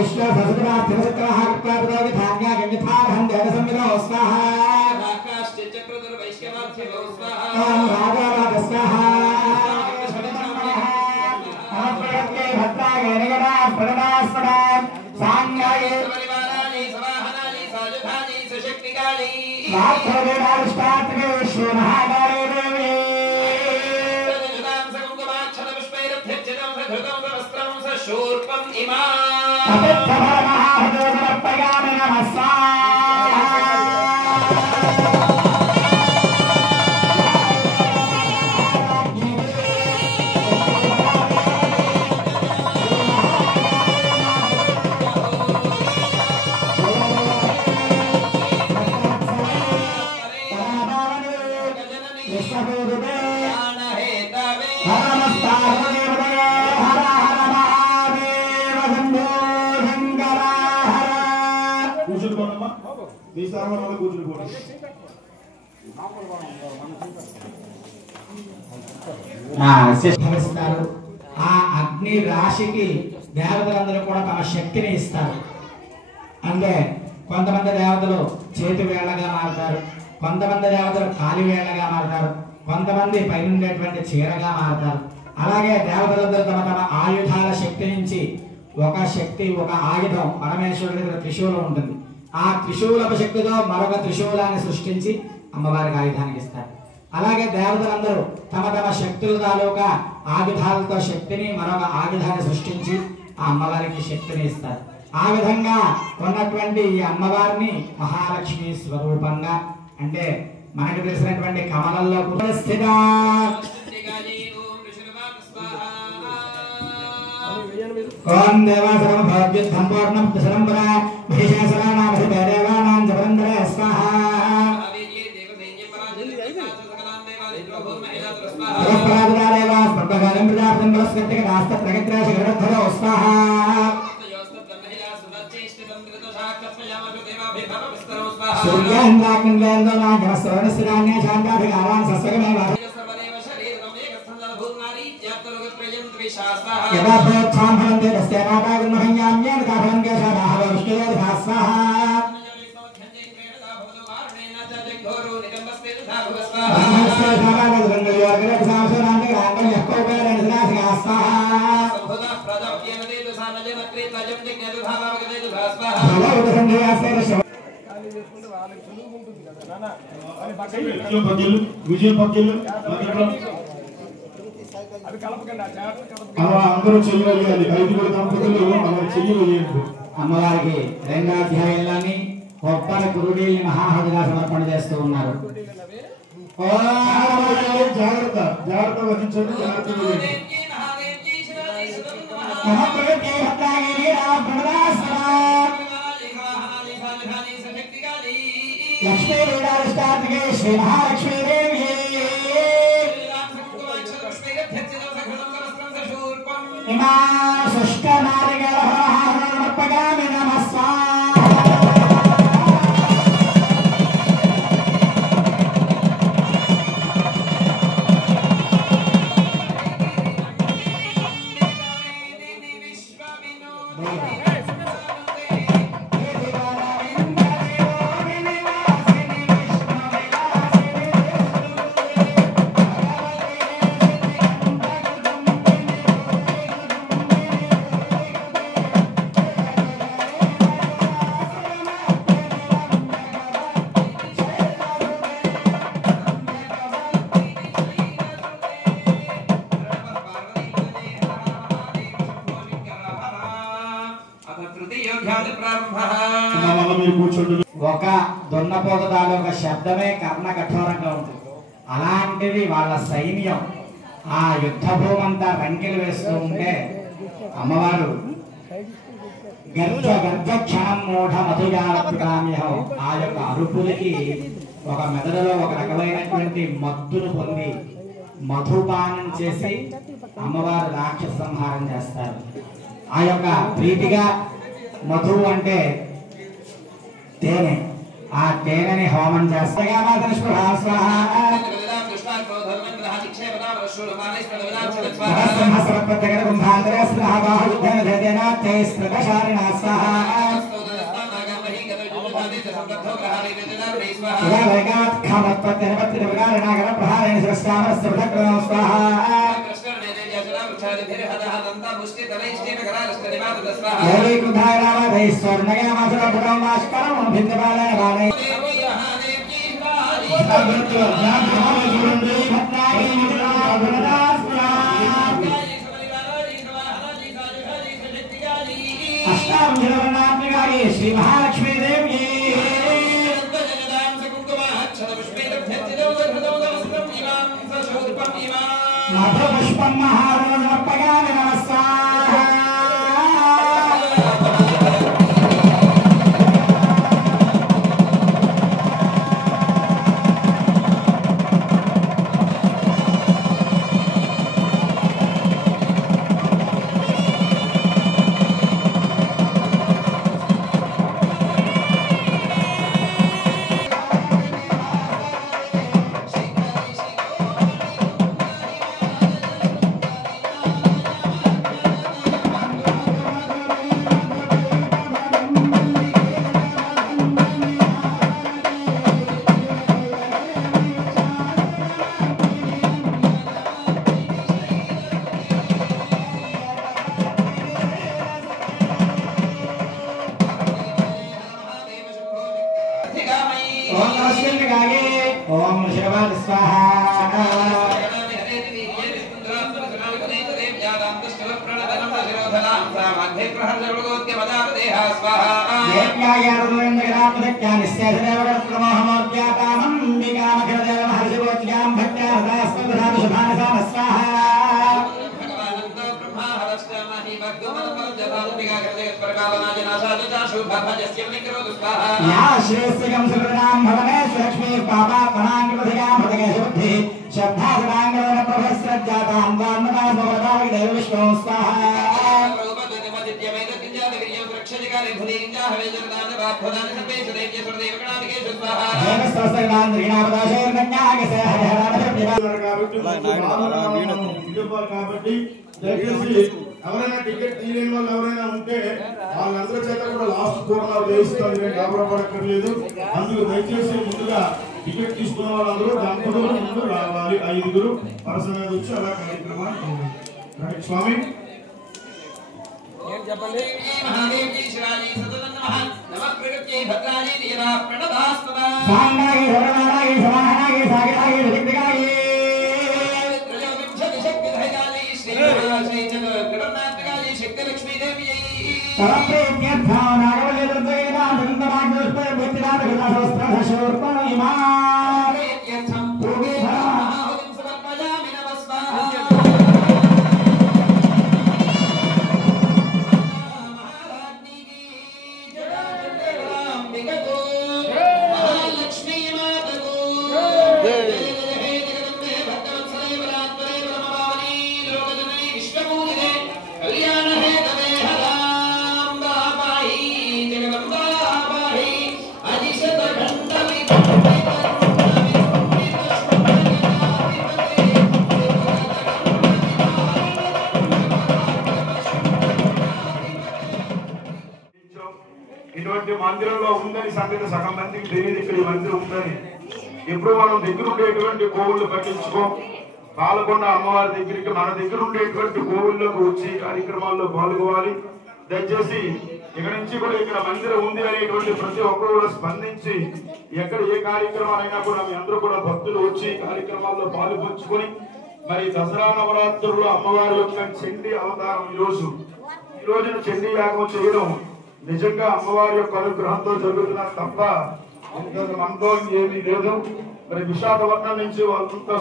विष्णु सरस्वती त्रिशक्राहाकृत्वा विधान्या गम्यथारहं देवसंविदो स्वाहा आकाशचक्रधर वैश्यवाच्यवो स्वाहा ओम राजावाद स्वाहा नमस्ते भद्राय निगमा प्रणमास्पदा सांगाय परिवाराणि सवाहनानि साजुधानि सशक्तिकानि मात्रवेदाष्टात्रे श्री महाकाली देवी तदनुदां सकुङ्कुमाक्षत पुष्पैरभ्यर्चितं सधृतं सहस्रं सशूर्पम् इमा तपत्तभरमहाभजोदरप्रयामि नमः स्वाहा భవిస్తారు ఆ అగ్ని రాశికి దేవతలందరూ కూడా తమ శక్తిని ఇస్తారు. అంటే కొంతమంది దేవతలు చేతి వేళ్ళగా మారుతారు, కొంతమంది దేవతలు కాలి వేళ్ళగా మారుతారు, కొంతమంది పైనుండేటువంటి చీరగా మారుతారు. అలాగే దేవతలందరూ తమ తమ ఆయుధాల శక్తి నుంచి ఒక శక్తి, ఒక ఆయుధం పరమేశ్వరుడి దగ్గర త్రిశూలం ఉంటుంది. ఆ త్రిశూలపు శక్తితో మరొక త్రిశూలాన్ని సృష్టించి అమ్మవారికి ఆయుధానికి ఇస్తారు. అలాగే దేవతలందరూ తమ తమ శక్తుల తాలూకా ఆయుధాలతో శక్తిని మరొక ఆయుధాన్ని సృష్టించి ఆ అమ్మవారికి శక్తిని ఇస్తారు. ఆ విధంగా ఉన్నటువంటి ఈ అమ్మవారిని మహాలక్ష్మి స్వరూపంగా, అంటే మనకు తెలిసినటువంటి కమలంలో స్థిత ఓం దేవాసరం భవద్యుద్ధం పూర్ణం సంపరా మహిషాసురాణామధి దేవానాం జపరంధరే స్వాహా ప్రపరాదేవాస్ ప్రపగారం ప్రజాపతిం బలస్కృత్యక దాస్త ప్రగత్రాశ గరుడధరో స్వాహా సూర్యాందాగ్నింద్రేందో నాగమ శ్రవణస్థిరాన్య శాంతాభికారాన్ సస్వగమే यदा प्रोत्साहं भवन्ते तस्य नागाग्निमहन्याम्येन काफलं केशादाः विष्णुयोधः स्वाहा ब्रह्मस्य धावागङ्गयोर्गरक्षांशनान्तराङ्गण्यक्कोपेरणिसनासिका स्वाहा అమ్మవారికి రెండాధ్యాయంలోని గొప్పల కురుడీల్ని మహాహదిగా సమర్పణ చేస్తూ ఉన్నారు. జాగ్రత్త జాగ్రత్త వహించండి. లక్ష్మీ వీరాధిష్టాత్రికే శ్రీ మహాలక్ష్మీదేవి ఇమా శుష్క నారికేళమర్పగామి నమః స్వాహా. ఒక దున్నపోత తాలూక శబ్దమే కర్ణ కఠోరంగా ఉంటుంది. అలాంటిది వాళ్ళ సైన్యం ఆ యుద్ధ భూమంతా రంకెలు వేస్తూ ఉంటే అమ్మవారు గర్జ గర్జ క్షణం మూఢ మధుజాలప్రామ్యం ఆ యొక్క అరుపులకి ఒక మెదడులో ఒక రకమైనటువంటి మత్తును పొంది మధుపానం చేసి అమ్మవారు రాక్షస సంహారం చేస్తారు. ఆ యొక్క ప్రీతిగా మధు అంటే తేనె, ఆ తేనెని హోమం చేస్తారు. श्री महालक्ष्मी देवी मधुपुष्पं महारोजमर्पयामि ओम शिवाय स्वाहा श्रेष्ठम सुकृतां भवनेश लक्ष्मी पापा पनांकृतिकां भृतकेशुद्धि श्रद्धा सदांगवन प्रभस्रज्जातां वान्मदास भवतां देव विष्णु स्वाहा కాబట్టి దయచేసి ఎవరైనా టికెట్ తీయలేని వాళ్ళు ఎవరైనా ఉంటే వాళ్ళందరి చేత కూడా లాస్ట్ పూర్ణాలు వేయిస్తాం, మీరు గాబరపడక్కర్లేదు. అందుకు దయచేసి ముందుగా టికెట్ తీసుకున్న వాళ్ళందరూ దంపతులు ముందు రావాలి. 5 పర్సన్ మీద వచ్చి అలా కార్యక్రమాన్ని స్వామి చెప్పండి. ఇటువంటి మందిరంలో ఉందని సంగతి సగం మందికి తెలియదు. ఇక్కడ ఈ మందిరం ఉందని ఎప్పుడు మనం దగ్గర ఉండేటువంటి గోవులు పట్టించుకో. పాలకొండ అమ్మవారి దగ్గరికి మన దగ్గర ఉండేటువంటి గోవుల్లోకి వచ్చి కార్యక్రమాల్లో పాల్గొవాలి. దయచేసి ఇక్కడ నుంచి కూడా ఇక్కడ మందిరం ఉంది అనేటువంటి ప్రతి ఒక్కరు కూడా స్పందించి ఎక్కడ ఏ కార్యక్రమాలైనా కూడా మీ అందరూ కూడా భక్తులు వచ్చి కార్యక్రమాల్లో పాల్పంచుకొని మరి దసరా నవరాత్రుల్లో అమ్మవారి యొక్క చండీ అవతారం ఈ రోజున చండీ యాగం చేయడం నిజంగా అమ్మవారి యొక్క అనుగ్రహంతో జరుగుతున్న తప్ప మనతో ఏమీ లేదు. మరి విశాఖపట్నం నుంచి వాళ్ళంతా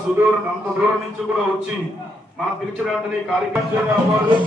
అంత దూరం నుంచి కూడా వచ్చి మనం పిలిచినట్టు కార్యక్రమం అమ్మవారు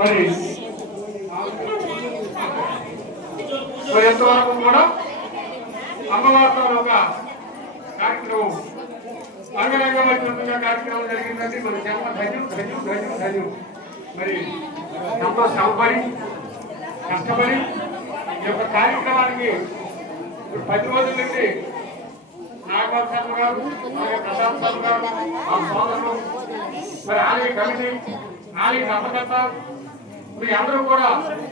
మరి ఎంతవరకు కూడా అమ్మవారితో ఒక కార్యక్రమం అంగరంగమైనటువంటి కార్యక్రమం జరిగిందండి. మరి జన్మ ధన్యం ధన్యం ధన్యం ధన్యం. మరి ఎంతో శ్రమపడి కష్టపడి ఈ యొక్క కార్యక్రమానికి 10 రోజుల నుండి నాగపాల్ శర్మ గారు, అలాగే ప్రశాంత్ శర్మ గారు, ఆ సోదరులు, మరి ఆలయ కమిటీ, ఆలయ ధర్మకర్త, మీ అందరూ కూడా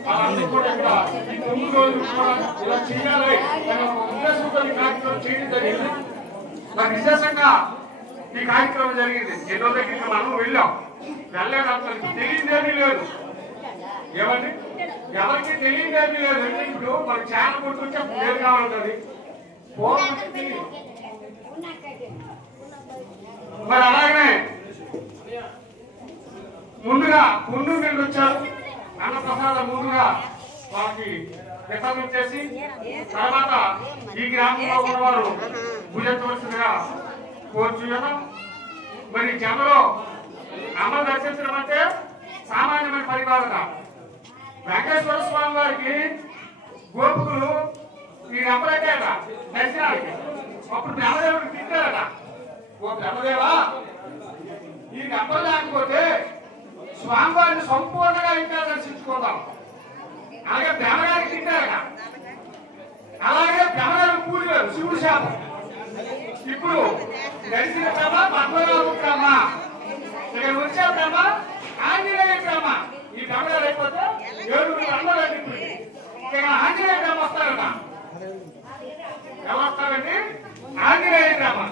వాళ్ళందరూ కూడా ఇక్కడ ఈ 9 రోజులు కూడా ఇలా చేయాలి అనే ఒక ఉద్దేశంతో ఈ కార్యక్రమం చేయడం జరిగింది. మరి విశేషంగా ఈ కార్యక్రమం జరిగింది. ఎన్నో దగ్గరికి మనం వెళ్ళాం, వెళ్ళలేదు, అసలు తెలియదేమీ లేదు. ఏమండి, ఎవరికి తెలియదేమీ లేదు. ఇప్పుడు మనకి చాలా గుర్తుంటే పేరు కావాలంటది. మరి అలాగనే ముందుగా పుండూరు నుండి వచ్చారు. అన్నప్రసాదం ముందుగా వాళ్ళకి వితరణ చేసి తర్వాత ఈ గ్రామంలో ఉన్నవారు పూజించవలసిందిగా కోరుచున్నాం. మరి జనంలో అమ్మ దర్శించడం అంటే సామాన్యమైన పరిపాలన. వెంకటేశ్వర స్వామి వారికి గోపుకులు ఈ అమ్మలకేట దర్శనానికి అప్పుడు బ్రహ్మదేవుడికి తిట్టారట, ఓ బ్రహ్మదేవా ఈ అమ్మలు లేకపోతే స్వామివారిని సంపూర్ణంగా ఇంకా దర్శించుకుందాం. అలాగే బ్రహ్మగారికి తిట్టారట. అలాగే బ్రహ్మగారికి పూజలు శివుడు శాపం. ఇప్పుడు దర్శన బ్రహ్మ, పద్మనాభ బ్రహ్మ, ఇక్కడ వచ్చే బ్రహ్మ, ఆంజనేయ బ్రహ్మ. ఈ బ్రహ్మగారు అయిపోతే 7 అందరండి. ఇప్పుడు ఇక్కడ ఆంజనేయ బ్రహ్మ వస్తారట. ఎలా వస్తారండి? ఆంజనేయ బ్రహ్మ.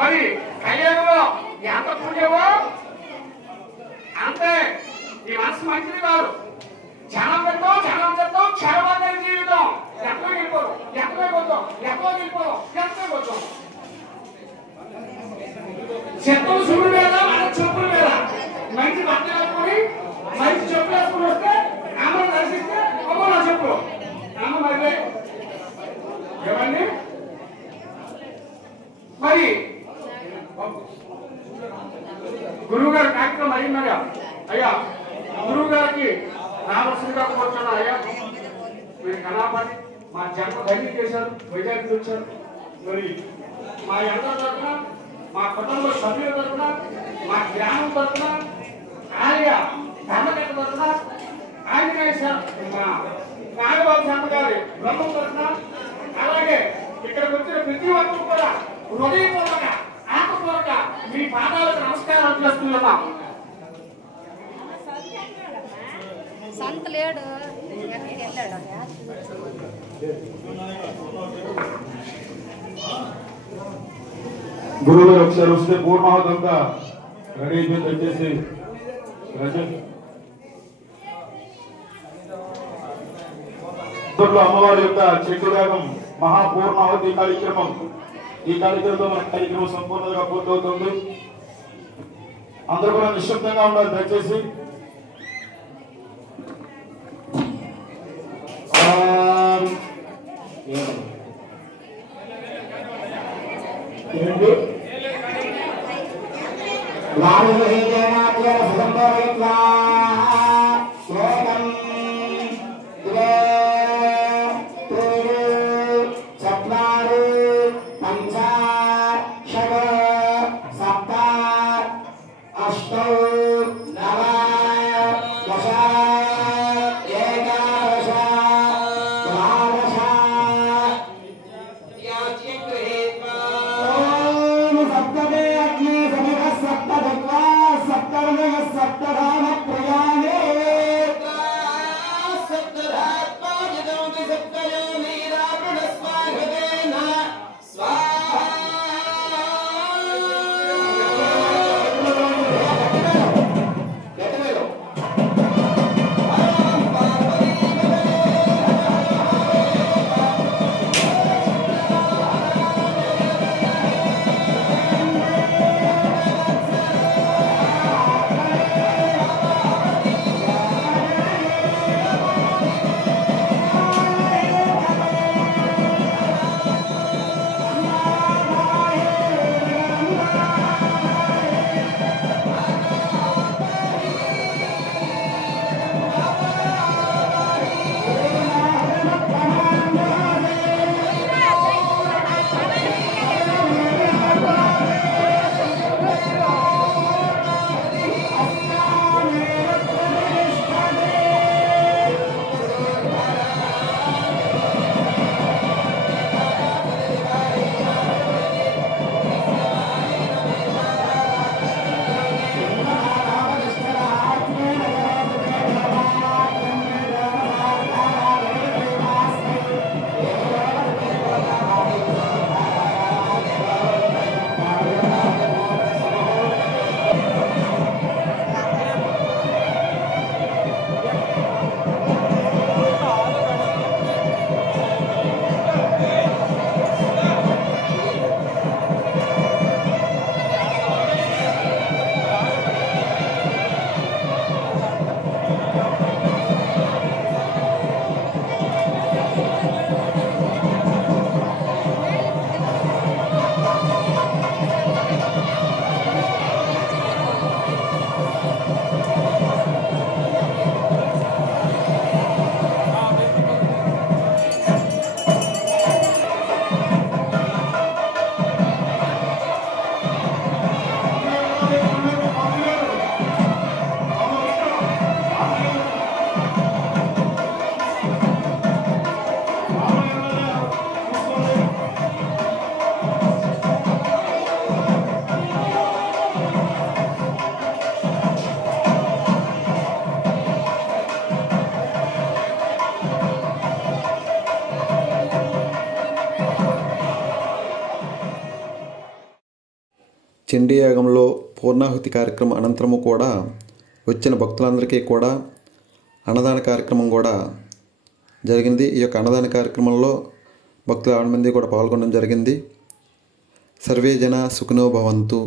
మరి కళ్యాణంలో ఎంత పుణ్యమో అంతే. ఈ మనసు మంచిది కాదు. జనం పెడతాం, జనం చెప్తాం, క్షణవంతరి జీవితం. ఎక్కడికి వెళ్ళిపోతాం, ఎక్కడికి పోతాం, ఎక్కడికి వెళ్ళిపోతాం, ఎక్కడికి పోతాం. చెప్పులు చూడు మీద, మన చెప్పుల మీద మంచి బట్ట వేసుకుని మంచి చెప్పులు వేసుకుని వస్తే అమ్మను దర్శిస్తే అమ్మ నా చెప్పులు అమ్మ మరి ఏమండి. మరి గురువు గారి కార్యక్రమం అయిందయ్యా. అయ్యా గురువు గారికి రామశ్రీగా కూర్చున్నా. అయ్యా మీరు కళాపతి మా జన్మ ధైర్యం చేశారు, వైజాగ్కి వచ్చారు. మరి మా అందరి తరఫున, మా కుటుంబ సభ్యుల తరఫున, మా గ్రామం తరఫున, ఆలయ ధర్మకర్త తరఫున, ఆంజనేయ మా నాగబాబు శర్మ గారి బ్రహ్మం తరఫున, అలాగే ఇక్కడికి వచ్చిన ప్రతి ఒక్కరు కూడా హృదయపూర్వక ఆత్మపూర్వక మీ పాదాలకు నమస్కారాలు చేస్తున్నాం. సంత లేడు, ఎక్కడికి వెళ్ళాడు? గురువు గారు ఒకసారి వస్తే పూర్ణావతంగా రెడీ అయిపోయి వచ్చేసి అమ్మవారి యొక్క చెట్టురాగం మహాపూర్ణావతి కార్యక్రమం. ఈ కార్యక్రమంలో మన కార్యక్రమం సంపూర్ణంగా పూర్తవుతుంది. అందరూ కూడా నిశ్శబ్దంగా ఉండాలి దయచేసి. Let చండీ యాగంలో పూర్ణాహుతి కార్యక్రమం అనంతరము కూడా వచ్చిన భక్తులందరికీ కూడా అన్నదాన కార్యక్రమం కూడా జరిగింది. ఈ యొక్క అన్నదాన కార్యక్రమంలో భక్తులు 6 మంది కూడా పాల్గొనడం జరిగింది. సర్వే జన సుఖినో భవంతు.